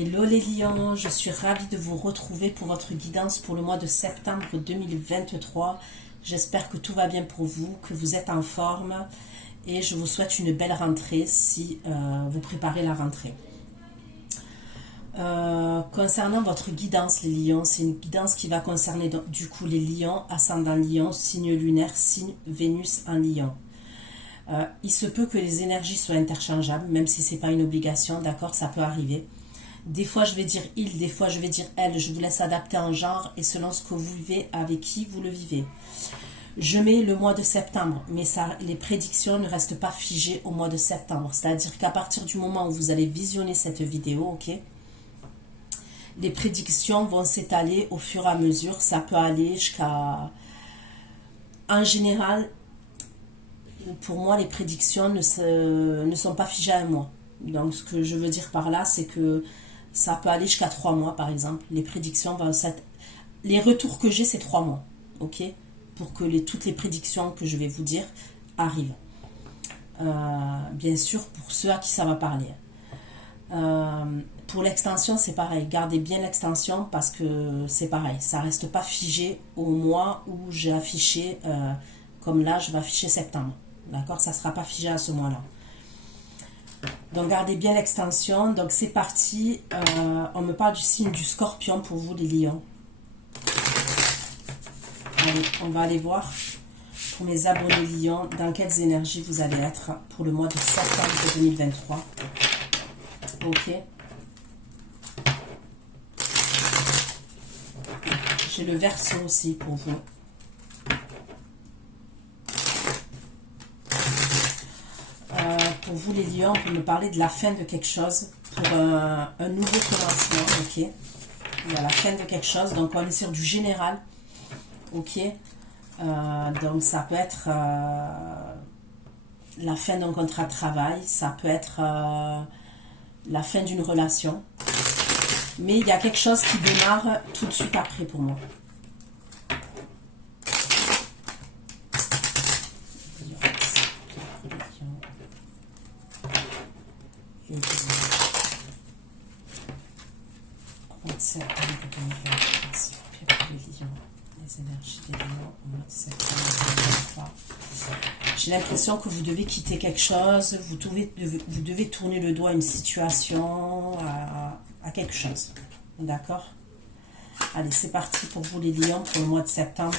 Hello les lions, je suis ravie de vous retrouver pour votre guidance pour le mois de septembre 2023. J'espère que tout va bien pour vous, que vous êtes en forme et je vous souhaite une belle rentrée si vous préparez la rentrée. Concernant votre guidance les lions, c'est une guidance qui va concerner du coup les lions, ascendant lion, signe lunaire, signe Vénus en lion. Il se peut que les énergies soient interchangeables, même si ce n'est pas une obligation, d'accord, ça peut arriver. Des fois je vais dire il, des fois je vais dire elle, je vous laisse adapter en genre et selon ce que vous vivez, avec qui vous le vivez. Je mets le mois de septembre, mais les prédictions ne restent pas figées au mois de septembre. C'est-à-dire qu'à partir du moment où vous allez visionner cette vidéo, ok, les prédictions vont s'étaler au fur et à mesure. Ça peut aller jusqu'à... En général, pour moi, les prédictions ne sont pas figées à un mois. Donc, ce que je veux dire par là, c'est que ça peut aller jusqu'à 3 mois, par exemple. Les prédictions vont... Les retours que j'ai, c'est 3 mois, ok, pour que toutes les prédictions que je vais vous dire arrivent. Bien sûr, pour ceux à qui ça va parler. Pour l'extension, c'est pareil. Gardez bien l'extension parce que c'est pareil. Ça reste pas figé au mois où j'ai affiché, comme là, je vais afficher septembre. D'accord? Ça sera pas figé à ce mois-là. Donc, gardez bien l'extension. Donc, c'est parti. On me parle du signe du scorpion pour vous, les lions. Allez, on va aller voir pour mes abonnés lions dans quelles énergies vous allez être pour le mois de septembre 2023. Ok. J'ai le verseau aussi pour vous. Pour vous les lions, on peut me parler de la fin de quelque chose pour un nouveau commencement. Ok. Il y a la fin de quelque chose. Donc on est sur du général. Ok. Donc ça peut être la fin d'un contrat de travail. Ça peut être la fin d'une relation. Mais il y a quelque chose qui démarre tout de suite après pour moi. J'ai l'impression que vous devez quitter quelque chose, vous devez tourner le dos à une situation, à quelque chose. D'accord? Allez, c'est parti pour vous les lions pour le mois de septembre.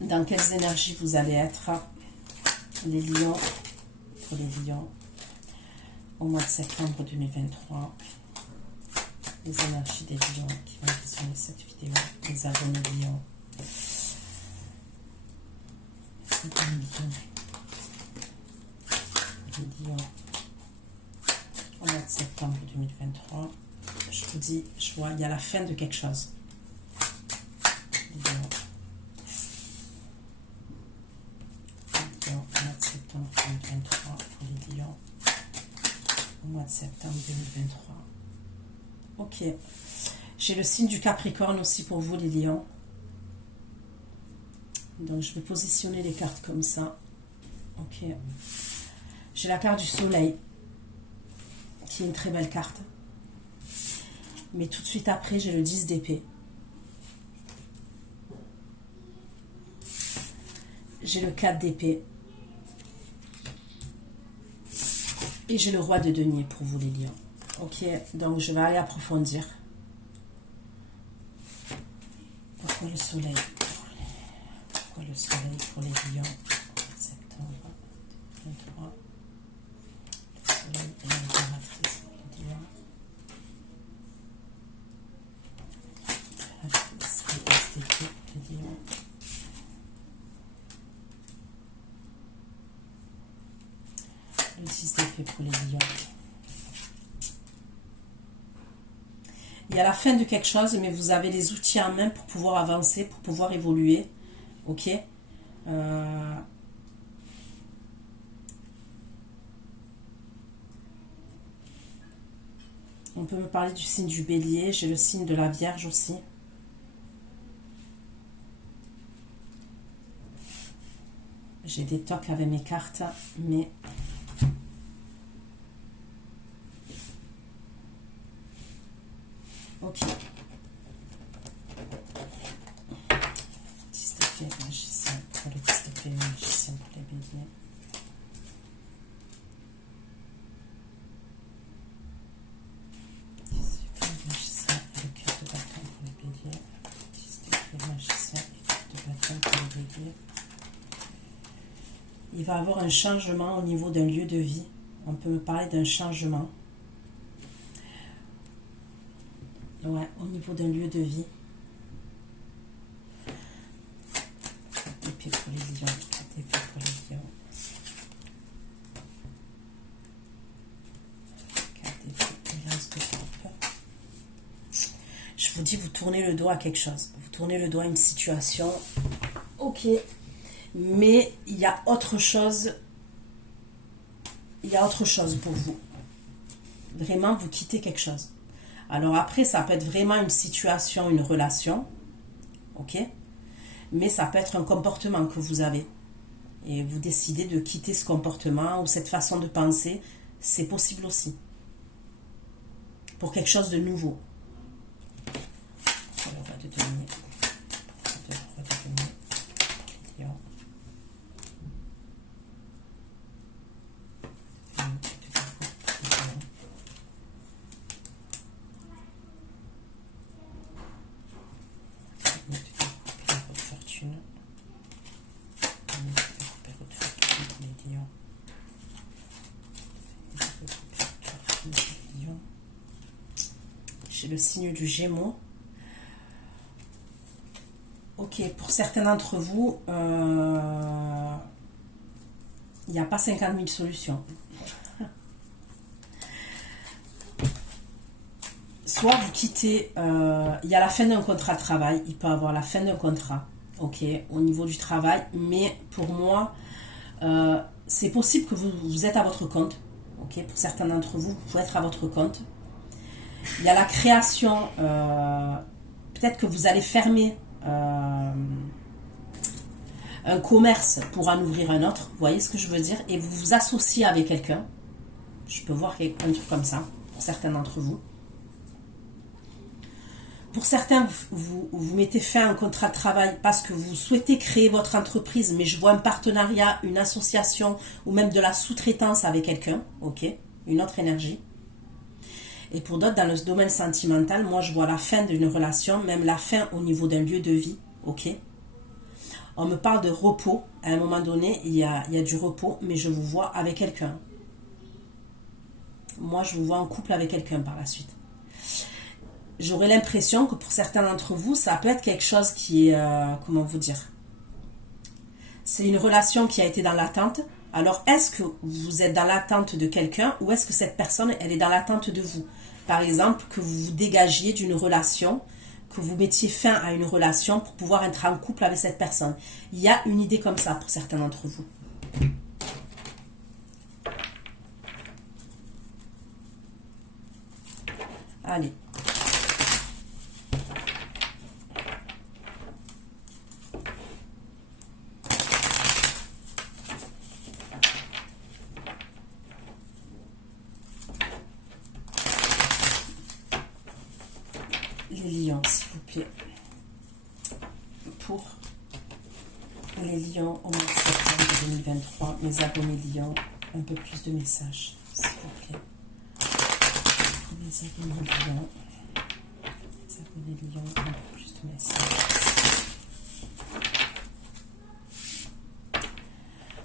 Dans quelles énergies vous allez être, les lions, pour les lions, au mois de septembre 2023. Les énergies des lions qui vont visionner cette vidéo, les abonnés lions. Les lions au mois de septembre 2023. Je vous dis, je vois, il y a la fin de quelque chose. Les lions. Les lions au mois de septembre 2023 pour les lions au mois de septembre 2023. Ok. J'ai le signe du Capricorne aussi pour vous les lions. Donc je vais positionner les cartes comme ça. Ok. J'ai la carte du soleil, qui est une très belle carte. Mais tout de suite après, j'ai le 10 d'épée. J'ai le 4 d'épée. Et j'ai le roi de denier pour vous les lions. Ok, donc je vais aller approfondir. Pourquoi le soleil? Pourquoi le soleil pour les lions? Septembre 23. Le soleil et l'impératrice pour les lions. L'impératrice et l'esthétique pour les lions. Le 10 d'épée pour les lions. Il y a la fin de quelque chose, mais vous avez les outils en main pour pouvoir avancer, pour pouvoir évoluer. Ok. On peut me parler du signe du bélier. J'ai le signe de la Vierge aussi. J'ai des tocs avec mes cartes, mais Ok. S'il te plaît, magicien, pour le s'il te plaît, magicien pour les béliers. S'il te plaît, magicien et le cœur de bâton pour les béliers. S'il te plaît, magicien et le cœur de bâton pour les béliers. Il va y avoir un changement au niveau d'un lieu de vie. On peut me parler d'un changement. Ouais, au niveau d'un lieu de vie. 4 d'épée pour les lions. 4 d'épée pour les lions. 4 d'épée et l'as de coupe. Je vous dis, vous tournez le dos à quelque chose. Vous tournez le dos à une situation. Ok. Mais il y a autre chose. Il y a autre chose pour vous. Vraiment, vous quittez quelque chose. Alors après, ça peut être vraiment une situation, une relation, ok? Mais ça peut être un comportement que vous avez. Et vous décidez de quitter ce comportement ou cette façon de penser, c'est possible aussi. Pour quelque chose de nouveau. Pour le roi de denier. Pour le roi de denier. Lion. J'ai le signe du Gémeaux. Ok, pour certains d'entre vous, il n'y a pas 50 000 solutions. Soit vous quittez, il y a la fin d'un contrat de travail, il peut y avoir la fin d'un contrat, ok, au niveau du travail, mais pour moi, c'est possible que vous êtes à votre compte, ok, pour certains d'entre vous, vous pouvez être à votre compte. Il y a la création, peut-être que vous allez fermer un commerce pour en ouvrir un autre, vous voyez ce que je veux dire, et vous vous associez avec quelqu'un, je peux voir un truc comme ça, pour certains d'entre vous. Pour certains, vous mettez fin à un contrat de travail parce que vous souhaitez créer votre entreprise, mais je vois un partenariat, une association ou même de la sous-traitance avec quelqu'un, ok, une autre énergie. Et pour d'autres, dans le domaine sentimental, moi je vois la fin d'une relation, même la fin au niveau d'un lieu de vie, ok. On me parle de repos, à un moment donné, il y a du repos, mais je vous vois avec quelqu'un. Moi je vous vois en couple avec quelqu'un par la suite. J'aurais l'impression que pour certains d'entre vous, ça peut être quelque chose qui est, comment vous dire, c'est une relation qui a été dans l'attente. Alors, est-ce que vous êtes dans l'attente de quelqu'un ou est-ce que cette personne, elle est dans l'attente de vous? Par exemple, que vous vous dégagiez d'une relation, que vous mettiez fin à une relation pour pouvoir être en couple avec cette personne. Il y a une idée comme ça pour certains d'entre vous. Allez. Les lions, s'il vous plaît. Pour les lions au mois de septembre 2023, mes abonnés lions, un peu plus de messages, s'il vous plaît. Mes abonnés lions, un peu plus de messages.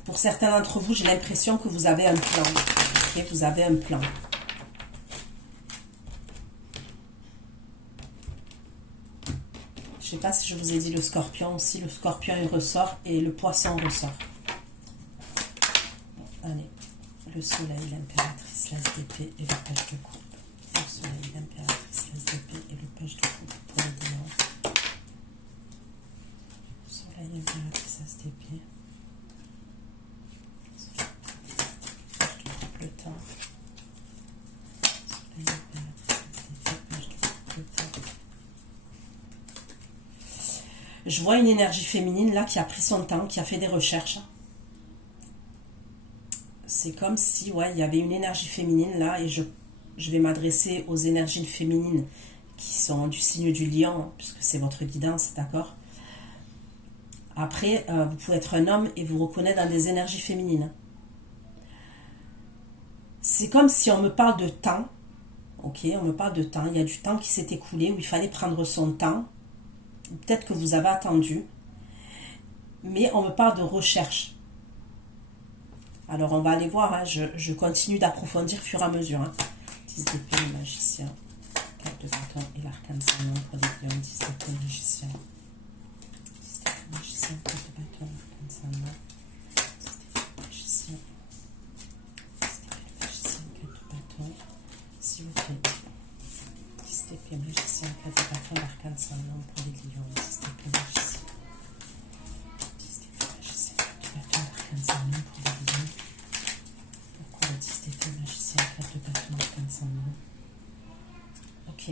Pour certains d'entre vous, j'ai l'impression que vous avez un plan. Okay, vous avez un plan. Je ne sais pas si je vous ai dit le scorpion aussi. Le scorpion, il ressort et le poisson ressort. Allez. Le soleil, l'impératrice, l'as d'épée et le page de coupe. Le soleil, l'impératrice, l'as d'épée et le page de coupe pour les dimanches. Le soleil, l'impératrice, l'as d'épée. Le temps. Le soleil, l'impératrice, l'as d'épée, page de coupe, le temps. Je vois une énergie féminine là qui a pris son temps, qui a fait des recherches. C'est comme si, ouais, il y avait une énergie féminine là et je vais m'adresser aux énergies féminines qui sont du signe du lion, puisque c'est votre guidance, d'accord? Après, vous pouvez être un homme et vous reconnaître dans des énergies féminines. C'est comme si on me parle de temps, ok? On me parle de temps, il y a du temps qui s'est écoulé, où il fallait prendre son temps. Peut-être que vous avez attendu, mais on me parle de recherche. Alors, on va aller voir, hein, je continue d'approfondir au fur et à mesure. Hein. 10 d'épée, le magicien, 4 de bâton et l'arcane sans nom pour les lions, 10 d'épée, le magicien. 10 d'épée, le magicien, 4 de bâton, l'arcane sans nom. 10 d'épée, le magicien. 10 d'épée, le magicien, 4 de bâton. S'il vous plaît. 10 d'épée, le magicien, 4 de bâton, l'arcane sans nom pour les lions, 10 d'épée, le magicien. 10 d'épée, le magicien, 4 de bâton, l'arcane sans nom pour les lions. Pourquoi 10 d'épée, le magicien, 4 de bâton, l'arcane sans nom? Ok.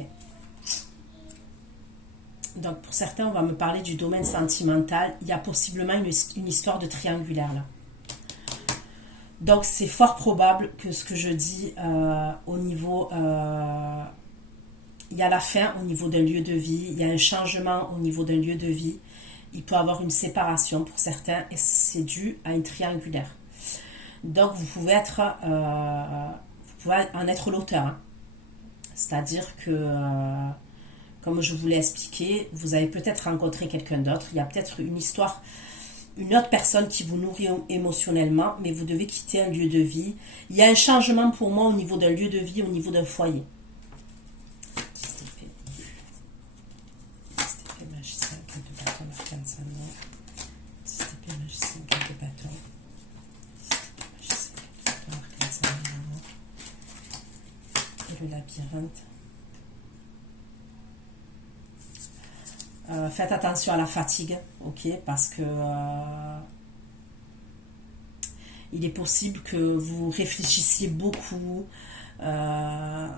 Donc pour certains, on va me parler du domaine sentimental. Il y a possiblement une histoire de triangulaire là. Donc c'est fort probable que ce que je dis au niveau... il y a la fin au niveau d'un lieu de vie, il y a un changement au niveau d'un lieu de vie. Il peut y avoir une séparation pour certains et c'est dû à une triangulaire. Donc vous pouvez en être l'auteur. Hein. C'est-à-dire que... comme je vous l'ai expliqué, vous avez peut-être rencontré quelqu'un d'autre. Il y a peut-être une histoire, une autre personne qui vous nourrit émotionnellement, mais vous devez quitter un lieu de vie. Il y a un changement pour moi au niveau d'un lieu de vie, au niveau d'un foyer. 10 d'épée. 10 d'épée, magicien, 4 de bâton, l'arcane sans nom. 10 d'épée, magicien, 4 de bâton. 10 d'épée, magicien, 4 de bâton, l'arcane sans nom. Et le labyrinthe. Faites attention à la fatigue, ok, parce que il est possible que vous réfléchissiez beaucoup. Bon,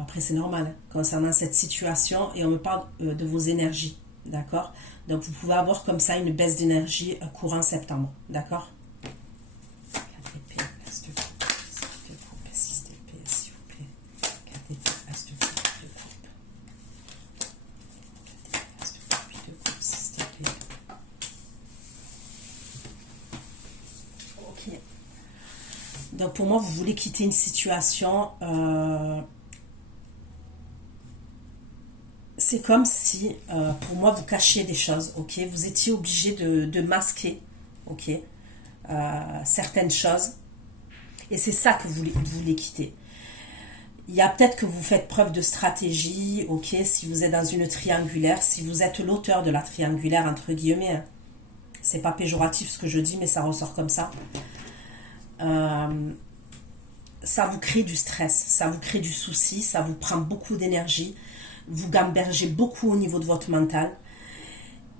après, c'est normal hein, concernant cette situation et on me parle de vos énergies, d'accord? Donc, vous pouvez avoir comme ça une baisse d'énergie courant septembre, d'accord? 4 d'épée, as de coupe, 6 d'épée, s'il vous plaît. 4 d'épée, as de coupe, de coupe. Ok. Donc pour moi, vous voulez quitter une situation. C'est comme si, pour moi, vous cachiez des choses. Ok. Vous étiez obligé de masquer. Ok. Certaines choses. Et c'est ça que vous voulez quitter. Il y a peut-être que vous faites preuve de stratégie, ok, si vous êtes dans une triangulaire, si vous êtes l'auteur de la triangulaire, entre guillemets, hein. C'est pas péjoratif ce que je dis, mais ça ressort comme ça. Ça vous crée du stress, ça vous crée du souci, ça vous prend beaucoup d'énergie, vous gambergez beaucoup au niveau de votre mental.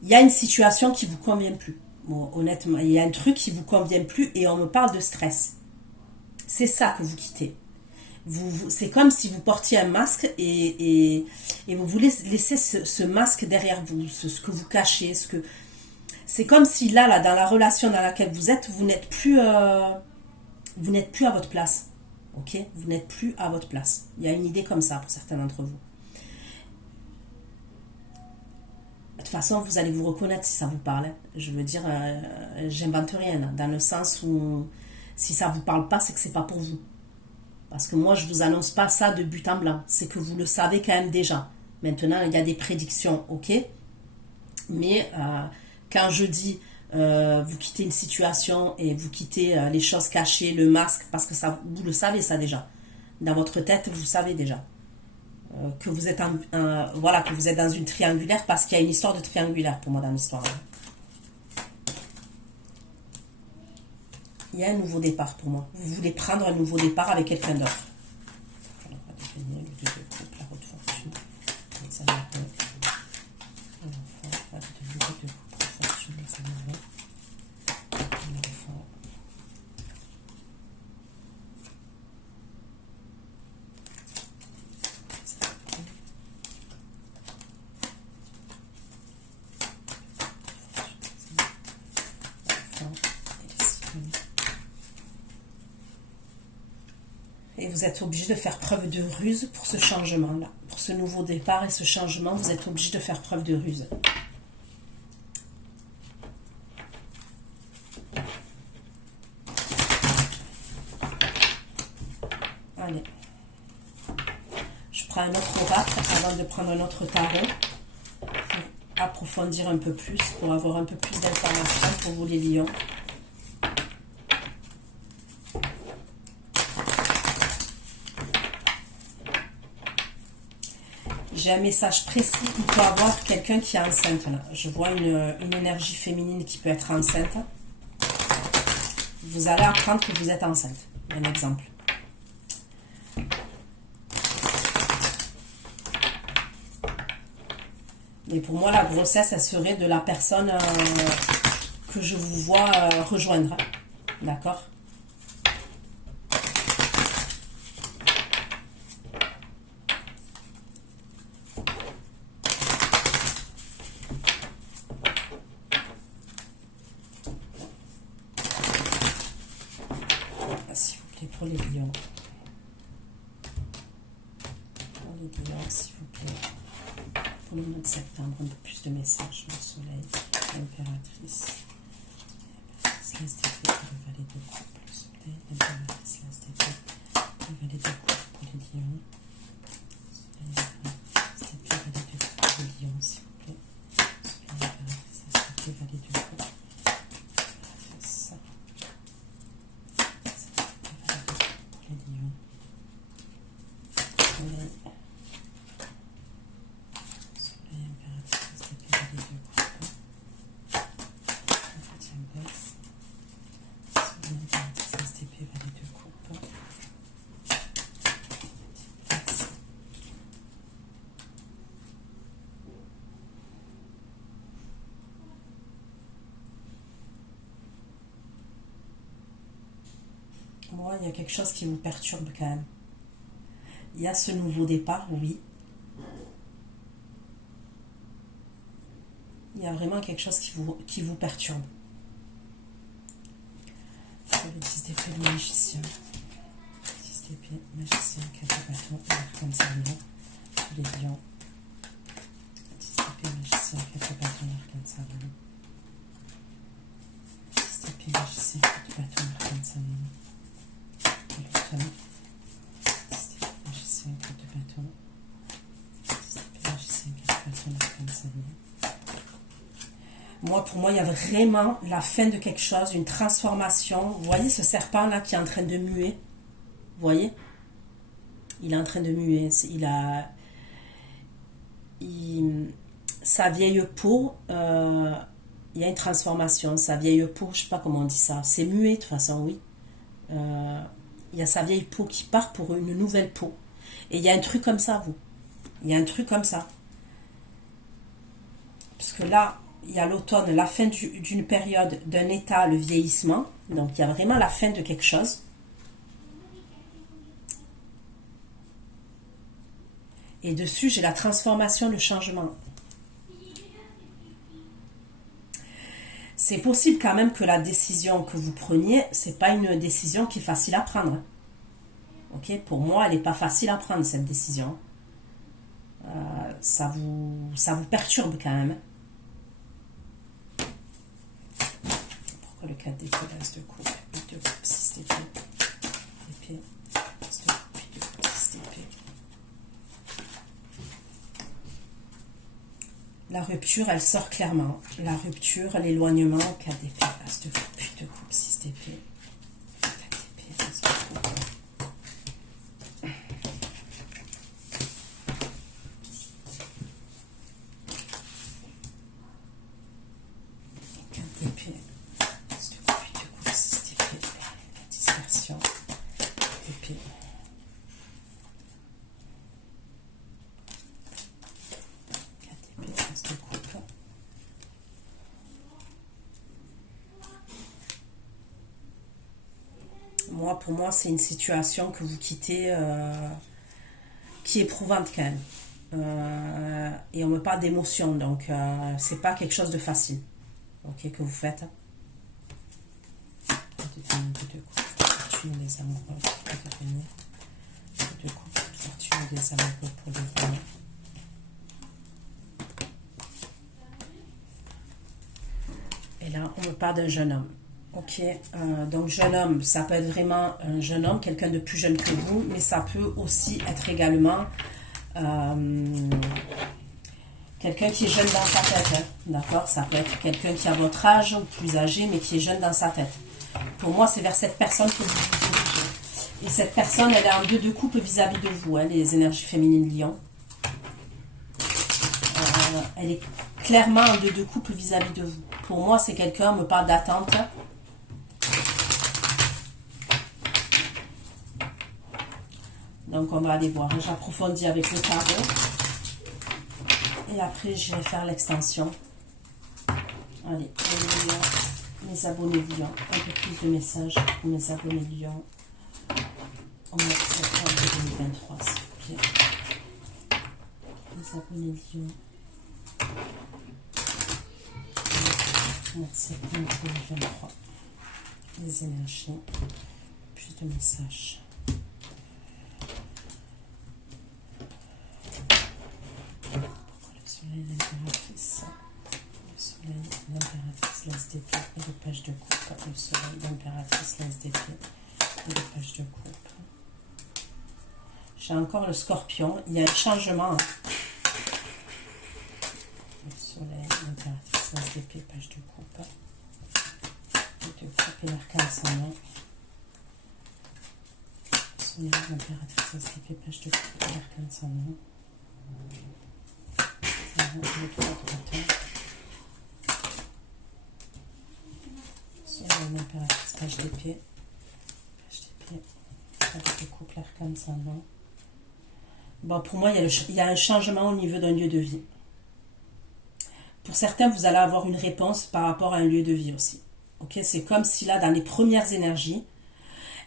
Il y a une situation qui vous convient plus. Bon, honnêtement, il y a un truc qui vous convient plus et on me parle de stress. C'est ça que vous quittez. C'est comme si vous portiez un masque et vous voulez laisser ce masque derrière vous, ce que vous cachez. C'est comme si là, dans la relation dans laquelle vous êtes, vous n'êtes plus à votre place. Ok? Vous n'êtes plus à votre place. Il y a une idée comme ça pour certains d'entre vous. De toute façon, vous allez vous reconnaître si ça vous parle. Je veux dire, j'invente rien, là, dans le sens où si ça vous parle pas, c'est que c'est pas pour vous. Parce que moi, je ne vous annonce pas ça de but en blanc. C'est que vous le savez quand même déjà. Maintenant, il y a des prédictions, ok? Mais quand je dis vous quittez une situation et vous quittez les choses cachées, le masque, parce que ça, vous le savez ça déjà. Dans votre tête, vous savez déjà. Que vous êtes voilà, que vous êtes dans une triangulaire parce qu'il y a une histoire de triangulaire pour moi dans l'histoire. Il y a un nouveau départ pour moi. Vous voulez prendre un nouveau départ avec quelqu'un d'autre. Alors, on va définir le 2 de coupe, la haute fortune. Les amoureux. L'enfant, on va devenir le 2 de coupe, la fortune, les amoureux. L'enfant. vous êtes obligé de faire preuve de ruse pour ce changement-là. Pour ce nouveau départ et ce changement, vous êtes obligé de faire preuve de ruse. Allez. Je prends un autre oracle avant de prendre un autre tarot. Pour approfondir un peu plus, pour avoir un peu plus d'informations pour vous les lions. J'ai un message précis. Il peut y avoir quelqu'un qui est enceinte. Là. Je vois une énergie féminine qui peut être enceinte. Vous allez apprendre que vous êtes enceinte. Un exemple. Mais pour moi, la grossesse, elle serait de la personne que je vous vois rejoindre. D'accord ? S'il vous plaît, pour les lions. Pour les lions, s'il vous plaît. Pour le mois de septembre, un peu plus de messages. Le soleil, l'impératrice. L'impératrice, l'astépée pour le valet de coupe. Le soleil, l'impératrice, l'astépée. Le valet de coupe pour les lions. L'astépée, valet de coupe pour les lions, s'il vous plaît. Soleil, l'impératrice, l'astépée, valet de coupe. Moi, il y a quelque chose qui vous perturbe quand même. Il y a ce nouveau départ, oui. Il y a vraiment quelque chose qui vous perturbe. Le 10 d'épée, le magicien. 10 d'épée, magicien, 4 de bâton, l'arcane salut. Les lions. 10 d'épée, magicien, 4 de bâton, l'arcane salut. 10 d'épée, magicien, 4 de bâton, l'arcane salut. Le femme. 10 d'épée, magicien, 4 de bâton. 10 d'épée, magicien, 4 de bâton, l'arcane salut. Moi, pour moi, il y a vraiment la fin de quelque chose, une transformation. Vous voyez ce serpent-là qui est en train de muer? Vous voyez? Il est en train de muer. Sa vieille peau, il y a une transformation. Sa vieille peau, je ne sais pas comment on dit ça. C'est muet, de toute façon, oui. Il y a sa vieille peau qui part pour une nouvelle peau. Et il y a un truc comme ça, vous. Il y a un truc comme ça. Parce que là, il y a l'automne, la fin d'une période, d'un état, le vieillissement. Donc, il y a vraiment la fin de quelque chose. Et dessus, j'ai la transformation, le changement. C'est possible quand même que la décision que vous preniez, c'est pas une décision qui est facile à prendre. Ok, pour moi, elle n'est pas facile à prendre, cette décision. Ça vous perturbe quand même. Pourquoi le 4 d'épée, l'as de coupe, 8 de coupe, 6 d'épée, épée, as de coupe, 8 de coupe, 6 d'épée. La rupture, elle sort clairement. La rupture, l'éloignement, 4 d'épée, as de coupe, 8 de coupe, 6 d'épée, 4 d'épée, as de coupe. Pour moi, c'est une situation que vous quittez qui est éprouvante quand même. Et on me parle d'émotion, donc c'est pas quelque chose de facile, ok, que vous faites. Les amoureux, des amoureux pour les lions. Et là, on me parle d'un jeune homme. Ok, donc jeune homme, ça peut être vraiment un jeune homme, quelqu'un de plus jeune que vous, mais ça peut aussi être également quelqu'un qui est jeune dans sa tête. Hein, d'accord, ça peut être quelqu'un qui a votre âge ou plus âgé, mais qui est jeune dans sa tête. Pour moi, c'est vers cette personne que vous vous dirigez. Et cette personne, elle est en 2 de couple vis-à-vis de vous, hein, les énergies féminines lion. Elle est clairement en 2 de couple vis-à-vis de vous. Pour moi, c'est quelqu'un, on me parle d'attente. Donc, on va aller voir. J'approfondis avec le tarot. Et après, je vais faire l'extension. Allez, mes abonnés Lion. Un peu plus de messages pour mes abonnés Lion. En septembre 2023, s'il vous plaît. Mes abonnés Lion. En septembre 2023. Les énergies. Plus de messages. L'impératrice, le soleil, l'impératrice, l'as d'épée et le page de coupe. Le soleil, l'impératrice, l'as d'épée et le page de coupe. J'ai encore le scorpion. Il y a un changement. Le soleil, l'impératrice, l'as d'épée, page de coupe. Et de coupe et l'arcane ascendant. Le soleil, l'impératrice, l'as d'épée, page de coupe et l'arcane ascendant. Soleil, l'impératrice, page d'épée, avec le couple arcane sans nom. Bon, pour moi, il y a un changement au niveau d'un lieu de vie. Pour certains, vous allez avoir une réponse par rapport à un lieu de vie aussi. Ok, c'est comme si là, dans les premières énergies,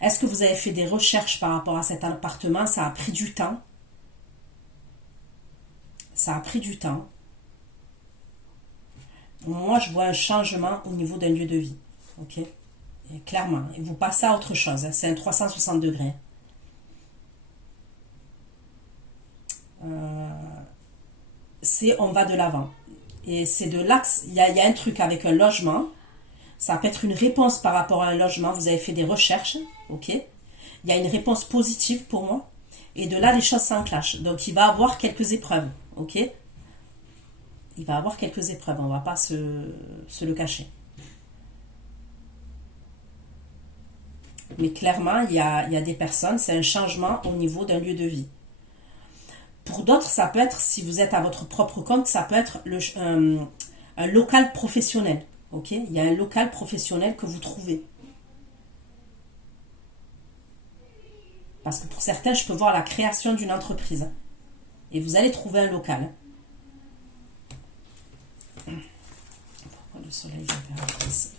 est-ce que vous avez fait des recherches par rapport à cet appartement? Ça a pris du temps. Ça a pris du temps. Moi, je vois un changement au niveau d'un lieu de vie. Ok? Et clairement. Et vous passez à autre chose. Hein. C'est un 360 degrés. On va de l'avant. Et c'est de l'axe. Il y a un truc avec un logement. Ça peut être une réponse par rapport à un logement. Vous avez fait des recherches. Ok? Il y a une réponse positive pour moi. Et de là, les choses s'enclenchent. Donc, il va y avoir quelques épreuves. Ok? Il va y avoir quelques épreuves. On ne va pas se le cacher. Mais clairement, il y a des personnes, c'est un changement au niveau d'un lieu de vie. Pour d'autres, ça peut être, si vous êtes à votre propre compte, ça peut être un local professionnel. Ok? Il y a un local professionnel que vous trouvez. Parce que pour certains, je peux voir la création d'une entreprise. Et vous allez trouver un local. Pourquoi le soleil l'impératrice?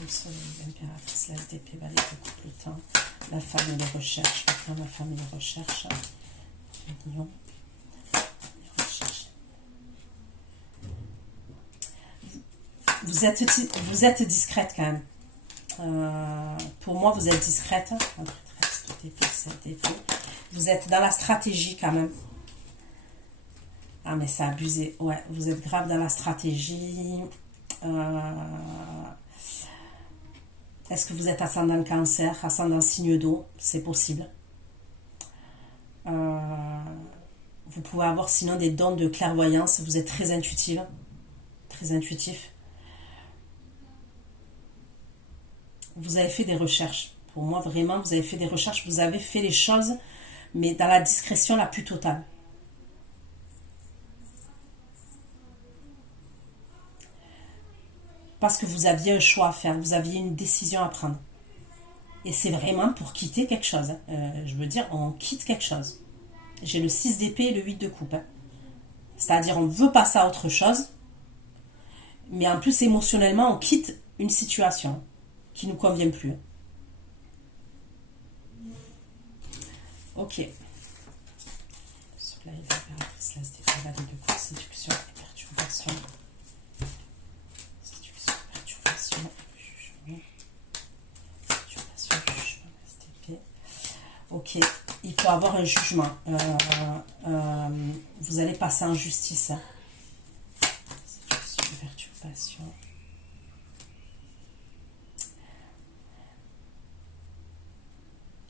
Le soleil l'impératrice, l'as d'épée, valet de coupe, le temps. La femme et les recherches. La femme et les recherches. Les lions. Les recherches. Vous êtes discrète quand même. Pour moi, vous êtes discrète. Vous êtes dans la stratégie quand même. Ah, mais c'est abusé. Ouais, vous êtes grave dans la stratégie. Est-ce que vous êtes ascendant cancer, ascendant signe d'eau? C'est possible. Vous pouvez avoir sinon des dons de clairvoyance. Vous êtes très intuitive. Très intuitif. Vous avez fait des recherches. Pour moi, vraiment, vous avez fait des recherches. Vous avez fait les choses, mais dans la discrétion la plus totale. Parce que vous aviez un choix à faire. Vous aviez une décision à prendre. Et c'est vraiment pour quitter quelque chose. Je veux dire, on quitte quelque chose. J'ai le 6 d'épée et le 8 de coupe. Hein. C'est-à-dire, on veut passer à autre chose. Mais en plus, émotionnellement, on quitte une situation qui ne nous convient plus. Ok. Soleil, l'impératrice, l'as d'épée, valet de coupe, séduction et perturbation. Séduction, perturbation, jugement. Perturbation, jugement, l'as d'épée. Ok, il peut avoir un jugement. Vous allez passer en justice. Hein. Séduction, perturbation.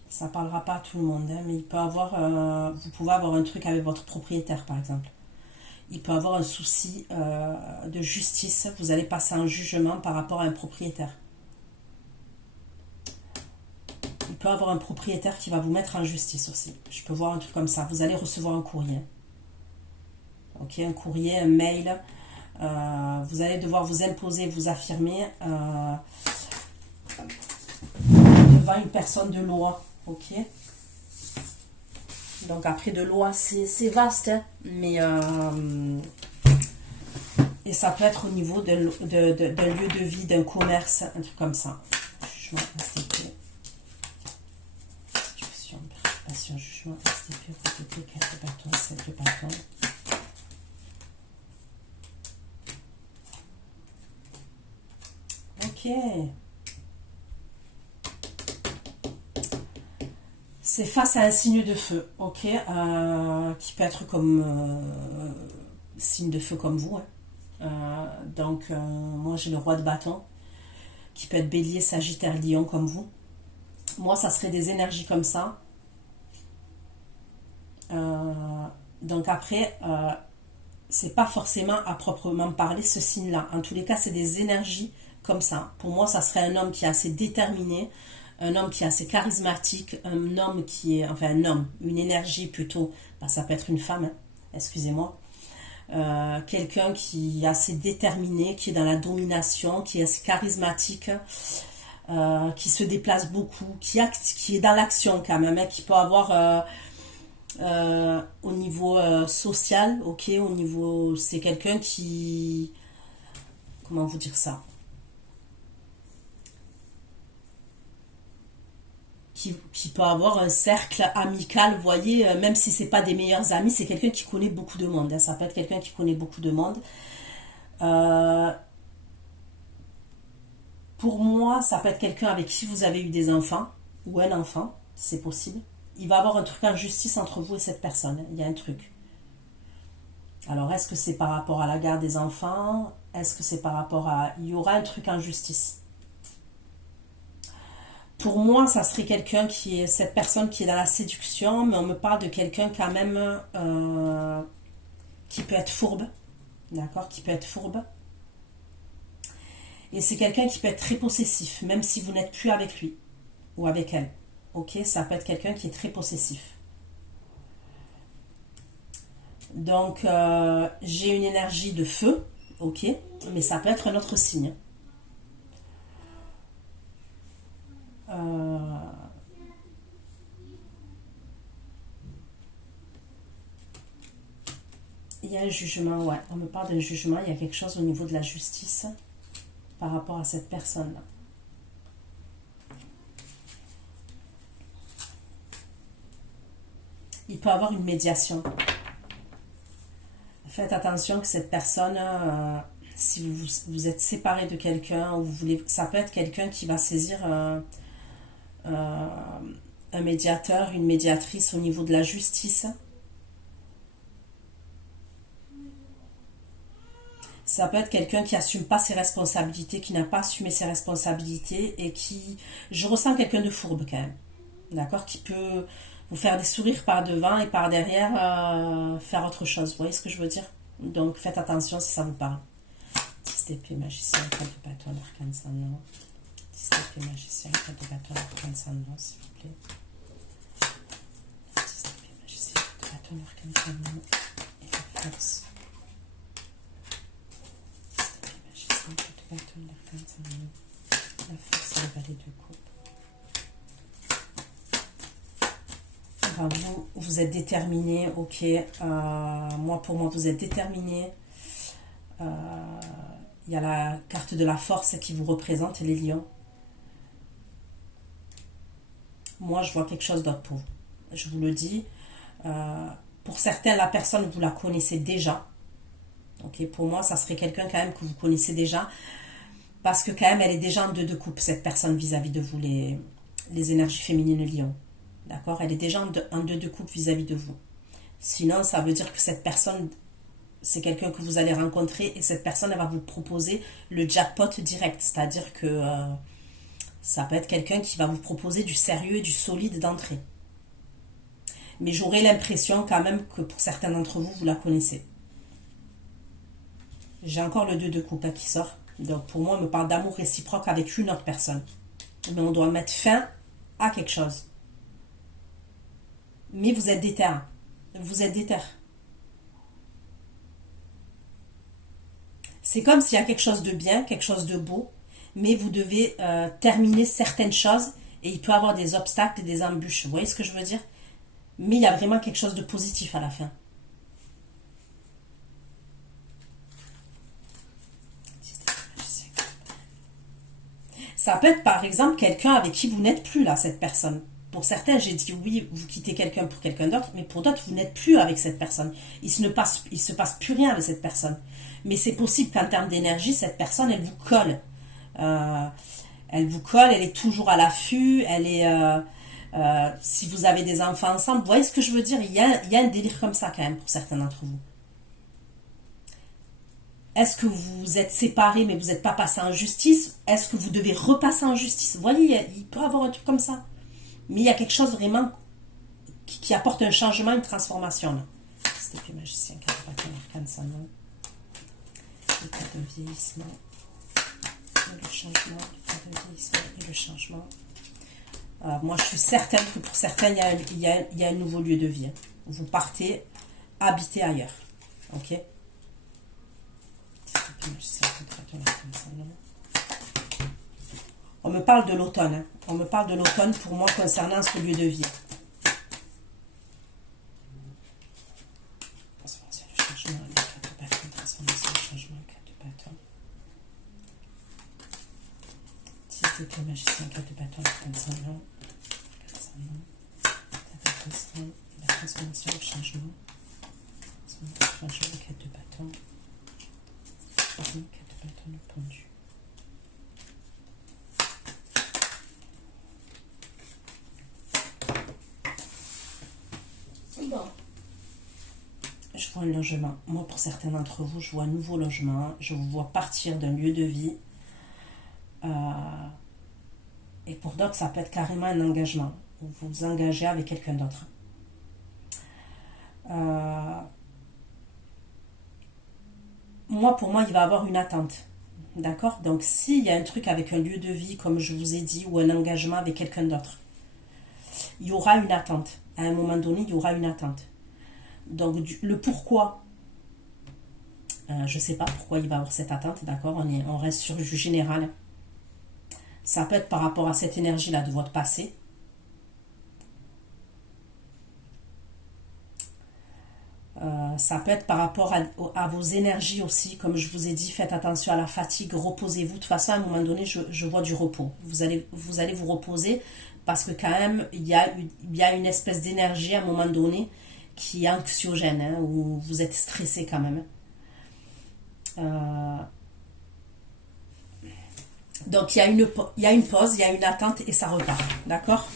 Ça parlera pas à tout le monde, hein, mais il peut avoir, vous pouvez avoir un truc avec votre propriétaire, par exemple. Il peut avoir un souci de justice. Vous allez passer un jugement par rapport à un propriétaire. Il peut avoir un propriétaire qui va vous mettre en justice aussi. Je peux voir un truc comme ça. Vous allez recevoir un courrier. Ok, un courrier, un mail. Vous allez devoir vous imposer, vous affirmer devant une personne de loi. Ok. Donc après de loi, c'est vaste, hein, mais et ça peut être au niveau d'un lieu de vie, d'un commerce, un truc comme ça. Jugement, STP. Situation, perturbation, jugement, STP, répété, 4 bâtons, 7 de bâtons. Ok. C'est face à un signe de feu, ok, qui peut être comme signe de feu comme vous. Hein. Donc, moi j'ai le roi de bâton, qui peut être bélier, sagittaire, lion comme vous. Moi, ça serait des énergies comme ça. Donc après, c'est pas forcément à proprement parler ce signe-là. En tous les cas, c'est des énergies comme ça. Pour moi, ça serait un homme qui est assez déterminé, un homme qui est assez charismatique, un homme qui est, enfin un homme, une énergie plutôt, ben, ça peut être une femme, hein, excusez-moi, quelqu'un qui est assez déterminé, qui est dans la domination, qui est assez charismatique, qui se déplace beaucoup, qui est dans l'action quand même, hein, qui peut avoir au niveau social, ok, au niveau, c'est quelqu'un qui, comment vous dire ça, qui peut avoir un cercle amical, vous voyez, même si c'est pas des meilleurs amis, c'est quelqu'un qui connaît beaucoup de monde, hein, ça peut être quelqu'un qui connaît beaucoup de monde. Pour moi, ça peut être quelqu'un avec qui vous avez eu des enfants, ou un enfant, c'est possible. Il va y avoir un truc en justice entre vous et cette personne, hein, il y a un truc. Alors, est-ce que c'est par rapport à la garde des enfants? Est-ce que c'est par rapport à... Il y aura un truc en justice. Pour moi, ça serait quelqu'un qui est... Cette personne qui est dans la séduction, mais on me parle de quelqu'un quand même qui peut être fourbe. D'accord? Qui peut être fourbe. Et c'est quelqu'un qui peut être très possessif, même si vous n'êtes plus avec lui ou avec elle. Ok? Ça peut être quelqu'un qui est très possessif. Donc, j'ai une énergie de feu, ok, mais ça peut être un autre signe. Il y a un jugement, ouais, on me parle d'un jugement, il y a quelque chose au niveau de la justice par rapport à cette personne-là. Il peut y avoir une médiation. Faites attention que cette personne, si vous êtes séparé de quelqu'un, ou vous voulez, ça peut être quelqu'un qui va saisir un médiateur, une médiatrice au niveau de la justice. Ça peut être quelqu'un qui n'assume pas ses responsabilités, qui n'a pas assumé ses responsabilités et qui... Je ressens quelqu'un de fourbe quand même, d'accord, qui peut vous faire des sourires par devant et par derrière faire autre chose. Vous voyez ce que je veux dire? Donc faites attention si ça vous parle. Épée magicien, carte de bâton, arcane sans nom. Épée magicien, carte de bâton, arcane sans nom, s'il vous plaît. Épée magicien, carte de bâton, arcane sans nom. Et la force. Épée magicien, carte de bâton, arcane sans nom. La force et le valet de coupe. Enfin, vous êtes déterminé, ok. Pour moi, vous êtes déterminé. Il y a la carte de la force qui vous représente, les lions. Moi, je vois quelque chose d'autre pour vous. Je vous le dis. Pour certains, la personne, vous la connaissez déjà. Ok, pour moi, ça serait quelqu'un quand même que vous connaissez déjà. Parce que quand même, elle est déjà en deux de coupe, cette personne vis-à-vis de vous, les énergies féminines lions. D'accord? Elle est déjà en deux de couple vis-à-vis de vous. Sinon, ça veut dire que cette personne, c'est quelqu'un que vous allez rencontrer et cette personne, elle va vous proposer le jackpot direct. C'est-à-dire que ça peut être quelqu'un qui va vous proposer du sérieux et du solide d'entrée. Mais j'aurais l'impression quand même que pour certains d'entre vous, vous la connaissez. J'ai encore le 2 de coupe qui sort. Donc pour moi, on me parle d'amour réciproque avec une autre personne. Mais on doit mettre fin à quelque chose. Mais vous êtes déter. Vous êtes déter. C'est comme s'il y a quelque chose de bien, quelque chose de beau, mais vous devez terminer certaines choses et il peut y avoir des obstacles et des embûches. Vous voyez ce que je veux dire? Mais il y a vraiment quelque chose de positif à la fin. Ça peut être par exemple quelqu'un avec qui vous n'êtes plus là, cette personne. Pour certains, j'ai dit oui, vous quittez quelqu'un pour quelqu'un d'autre, mais pour d'autres, vous n'êtes plus avec cette personne. Il se passe plus rien avec cette personne. Mais c'est possible qu'en termes d'énergie, cette personne, elle vous colle. Euh, Elle vous colle, elle est toujours à l'affût, elle est... si vous avez des enfants ensemble, vous voyez ce que je veux dire? Il y a un délire comme ça quand même pour certains d'entre vous. Est-ce que vous êtes séparés mais vous n'êtes pas passé en justice? Est-ce que vous devez repasser en justice? Vous voyez, il peut y avoir un truc comme ça. Mais il y a quelque chose vraiment qui apporte un changement, une transformation. Là. C'était magicien, carte arcane, ça non. Les cartes de vieillissement. Le changement, le vieillissement et le changement. Moi, je suis certaine que pour certains, il y a un nouveau lieu de vie. Vous partez habiter ailleurs. Ok? On me parle de l'automne. Hein. On me parle de l'automne pour moi concernant ce lieu de vie. Transformation, le changement, les cartes de bâton, transformation, le changement, carte de bâton. C'était magicien, carte de bâton, la transformation, le changement, carte de bâton, carte de bâton, le pendu. Bon. Je vois un logement. Moi, pour certains d'entre vous, je vois un nouveau logement. Je vous vois partir d'un lieu de vie. Et pour d'autres, ça peut être carrément un engagement. Vous vous engagez avec quelqu'un d'autre. Moi, pour moi, il va y avoir une attente. D'accord? Donc, s'il y a un truc avec un lieu de vie, comme je vous ai dit, ou un engagement avec quelqu'un d'autre, il y aura une attente. À un moment donné, il y aura une attente. Donc, le pourquoi, je ne sais pas pourquoi il va y avoir cette attente, d'accord? On reste sur du général. Ça peut être par rapport à cette énergie-là de votre passé. Ça peut être par rapport à vos énergies aussi. Comme je vous ai dit, faites attention à la fatigue, reposez-vous. De toute façon, à un moment donné, je vois du repos. Vous allez vous reposer parce que quand même, il y a une espèce d'énergie à un moment donné qui est anxiogène, hein, où vous êtes stressé quand même. Donc, il y a une pause, il y a une attente et ça repart. D'accord?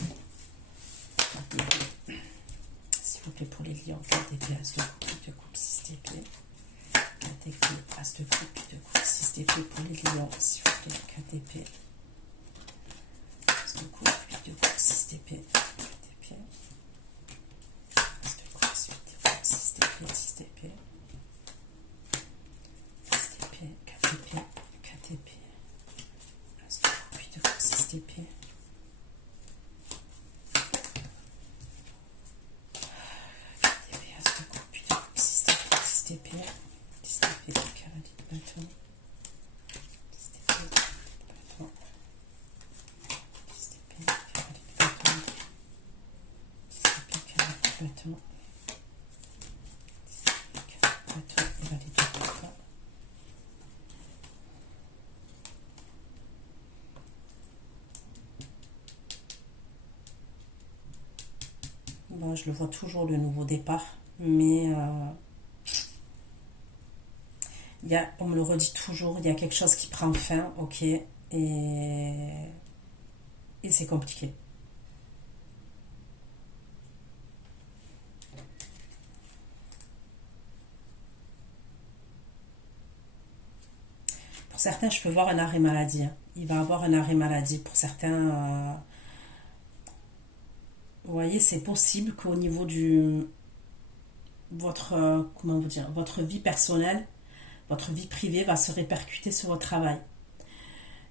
S'il vous plaît, pour les lions, 4 d'épée, as de coupe, de coupe, 6 d'épée. 4 d'épée, as de coupe, de coupe, 6 d'épée pour les lions, s'il vous plaît, 4 d'épée. As de coupe, de coupe, 6 d'épée. 4 d'épée. As de coupe, 6 d'épée, 6 d'épée. 6 d'épée, 4 d'épée, 4 d'épée. As de coupe, de coupe, 6 d'épée. D'épée, 10 d'épée, cavalier de bâton, 10 d'épée, bâton, 10 d'épée, cavalier de bâton, 10 d'épée, cavalier de bâton, 10 d'épée, cavalier de bâton, cavalier de bâton. Bon, je le vois toujours le nouveau départ, mais on me le redit toujours, il y a quelque chose qui prend fin, ok, et c'est compliqué. certains, je peux voir un arrêt maladie. Hein. Il va avoir un arrêt maladie. Pour certains, vous voyez, c'est possible qu'au niveau du votre comment vous dire, votre vie personnelle, votre vie privée va se répercuter sur votre travail.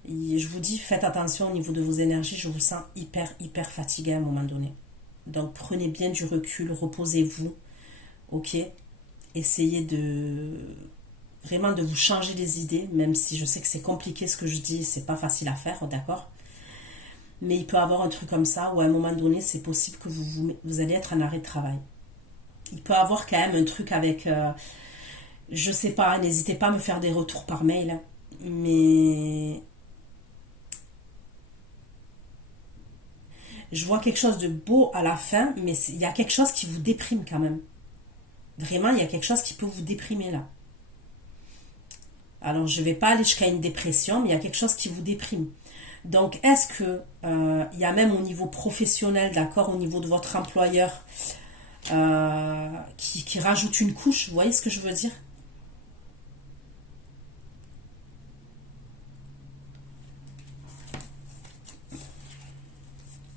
Et je vous dis, faites attention au niveau de vos énergies. Je vous sens hyper fatigué à un moment donné. Donc prenez bien du recul, reposez-vous, ok? Essayez de vraiment de vous changer les idées, même si je sais que c'est compliqué ce que je dis, c'est pas facile à faire, d'accord? Mais il peut y avoir un truc comme ça où à un moment donné, c'est possible que vous allez être en arrêt de travail. Il peut y avoir quand même un truc avec, je sais pas, n'hésitez pas à me faire des retours par mail, hein. Mais je vois quelque chose de beau à la fin, mais il y a quelque chose qui vous déprime quand même. Vraiment, il y a quelque chose qui peut vous déprimer là. Alors, je ne vais pas aller jusqu'à une dépression, mais il y a quelque chose qui vous déprime. Donc, est-ce que il y a même au niveau professionnel, d'accord, au niveau de votre employeur, qui rajoute une couche, vous voyez ce que je veux dire?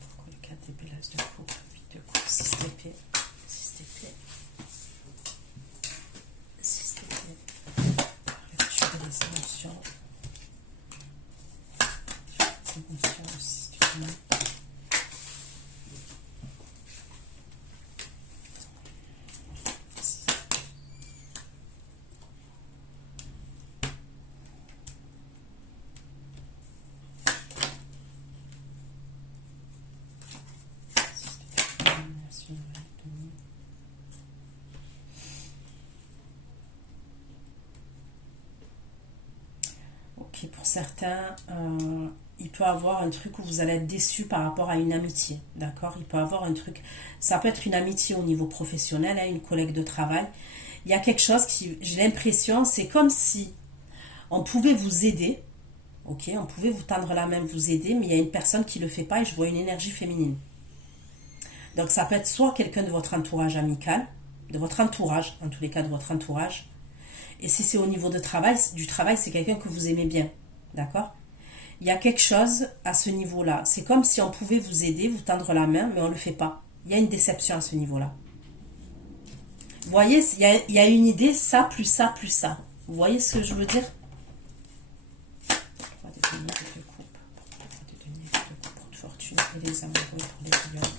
Pourquoi le 4 d'épée, l'as de coupe, 8 de coupe, 6 d'épée, 6 d'épée, 6 d'épée, rupture des émotions, le 6 du monde. Ok, pour certains, il peut avoir un truc où vous allez être déçu par rapport à une amitié, d'accord? Il peut avoir un truc, ça peut être une amitié au niveau professionnel, hein, une collègue de travail. Il y a quelque chose qui, j'ai l'impression, c'est comme si on pouvait vous aider, ok? On pouvait vous tendre la main, vous aider, mais il y a une personne qui ne le fait pas et je vois une énergie féminine. Donc ça peut être soit quelqu'un de votre entourage amical, de votre entourage, en tous les cas de votre entourage. Et si c'est au niveau du travail, c'est quelqu'un que vous aimez bien. D'accord? Il y a quelque chose à ce niveau-là. C'est comme si on pouvait vous aider, vous tendre la main, mais on ne le fait pas. Il y a une déception à ce niveau-là. Vous voyez, il y a une idée, ça, plus ça, plus ça. Vous voyez ce que je veux dire? 3 de denier, 2 de coupe. 3 de denier, 2 de coupe pour de fortune. Et les amoureux pour les lions.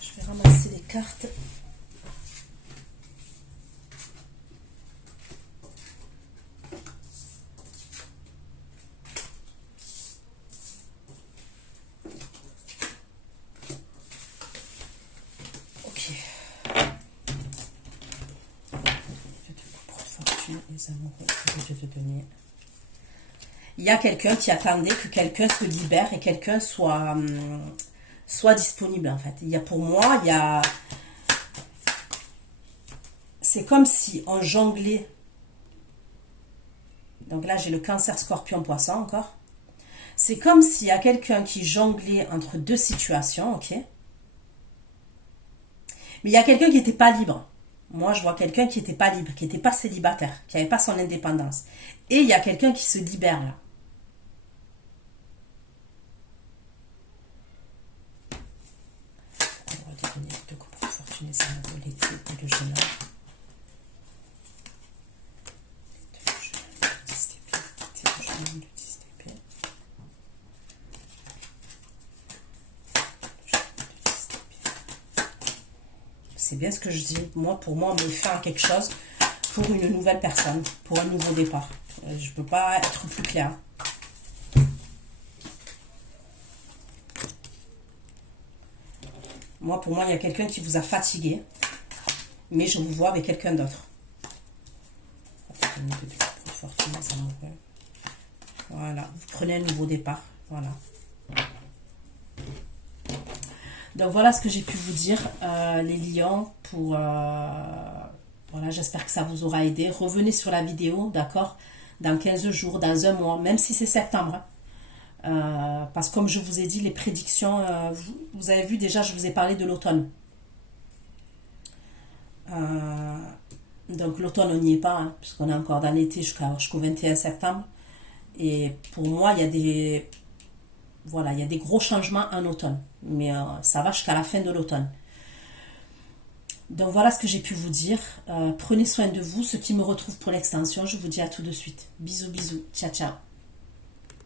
Je vais ramasser les cartes. Ok. Pour de fortune, les amoureux pour les denier. Il y a quelqu'un qui attendait que quelqu'un se libère et quelqu'un soit disponible en fait. Pour moi, c'est comme si on jonglait. Donc là, j'ai le cancer, scorpion, poisson encore. C'est comme s'il y a quelqu'un qui jonglait entre deux situations, ok? Mais il y a quelqu'un qui n'était pas libre. Moi, je vois quelqu'un qui n'était pas libre, qui n'était pas célibataire, qui n'avait pas son indépendance. Et il y a quelqu'un qui se libère là. C'est bien ce que je dis. Moi, pour moi, on me fait quelque chose pour une nouvelle personne, pour un nouveau départ. Je ne peux pas être plus clair. Moi, pour moi, il y a quelqu'un qui vous a fatigué, mais je vous vois avec quelqu'un d'autre. Voilà, vous prenez un nouveau départ. Voilà. Donc voilà ce que j'ai pu vous dire, les lions, voilà, j'espère que ça vous aura aidé. Revenez sur la vidéo, d'accord, dans 15 jours, dans un mois, même si c'est septembre. Parce que comme je vous ai dit, les prédictions, vous avez vu déjà, je vous ai parlé de l'automne. Donc l'automne, on n'y est pas, hein, puisqu'on est encore dans l'été jusqu'au 21 septembre. Et pour moi, voilà, il y a des gros changements en automne. Mais ça va jusqu'à la fin de l'automne. Donc voilà ce que j'ai pu vous dire. Prenez soin de vous. Ceux qui me retrouvent pour l'extension, je vous dis à tout de suite. Bisous, bisous. Ciao, ciao.